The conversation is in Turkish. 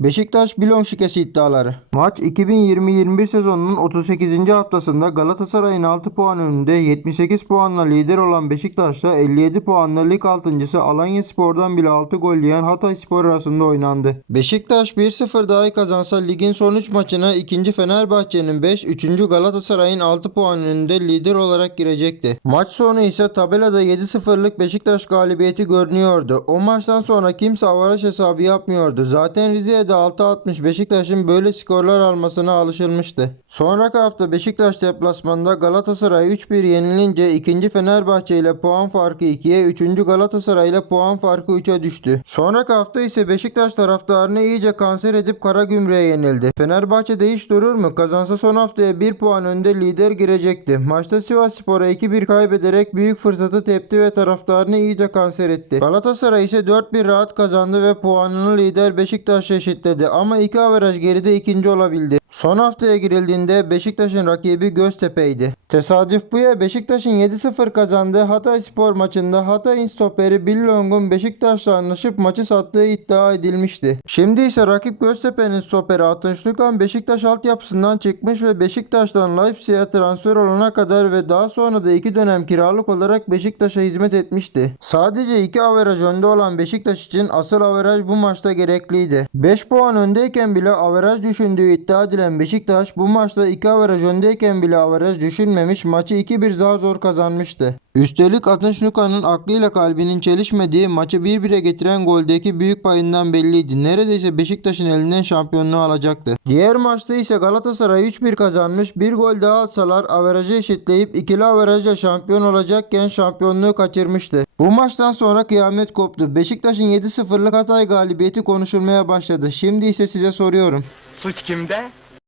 Beşiktaş Bilon şikesi iddiaları. Maç 2020-21 sezonunun 38. haftasında Galatasaray'ın 6 puan önünde 78 puanla lider olan Beşiktaş'ta 57 puanla lig 6.sı Alanya Spor'dan bile 6 gol yiyen Hatay Spor arasında oynandı. Beşiktaş 1-0 dahi kazansa ligin son 3 maçına 2. Fenerbahçe'nin 5, 3. Galatasaray'ın 6 puan önünde lider olarak girecekti. Maç sonu ise tabelada 7-0'lık Beşiktaş galibiyeti görünüyordu. O maçtan sonra kimse avaraj hesabı yapmıyordu. Zaten Rize'ye de 6-60 Beşiktaş'ın böyle skorlar almasına alışılmıştı. Sonraki hafta Beşiktaş deplasmanında Galatasaray 3-1 yenilince 2. Fenerbahçe ile puan farkı 2'ye 3. Galatasaray ile puan farkı 3'e düştü. Sonraki hafta ise Beşiktaş taraftarını iyice kanser edip Karagümrük'e yenildi. Fenerbahçe de hiç durur mu? Kazansa son haftaya 1 puan önde lider girecekti. Maçta Sivas Spor'a 2-1 kaybederek büyük fırsatı tepti ve taraftarını iyice kanser etti. Galatasaray ise 4-1 rahat kazandı ve puanını lider Beşiktaş'a eşitledi ama 2 averaj geride ikinci olabildi. Son haftaya girildiğinde Beşiktaş'ın rakibi Göztepe'ydi. Tesadüf bu ya Beşiktaş'ın 7-0 kazandığı Hatay Spor maçında Hatay'ın stoperi Billong'un Beşiktaş'la anlaşıp maçı sattığı iddia edilmişti. Şimdi ise rakip Göztepe'nin stoperi Atınç Lukan Beşiktaş altyapısından çıkmış ve Beşiktaş'tan Leipzig'e transfer olana kadar ve daha sonra da iki dönem kiralık olarak Beşiktaş'a hizmet etmişti. Sadece 2 averaj önde olan Beşiktaş için asıl averaj bu maçta gerekliydi. 5 puan öndeyken bile averaj düşündüğü iddia edilen Beşiktaş bu maçta 2 averaj öndeyken bile averaj düşünmemiş maçı 2-1 zar zor kazanmıştı. Üstelik Atınç Nuka'nın aklıyla kalbinin çelişmediği maçı 1-1'e getiren goldeki büyük payından belliydi. Neredeyse Beşiktaş'ın elinden şampiyonluğu alacaktı. Diğer maçta ise Galatasaray 3-1 kazanmış. Bir gol daha atsalar averajı eşitleyip ikili averajla şampiyon olacakken şampiyonluğu kaçırmıştı. Bu maçtan sonra kıyamet koptu. Beşiktaş'ın 7-0'lık Hatay galibiyeti konuşulmaya başladı. Şimdi ise size soruyorum. Suç kimde?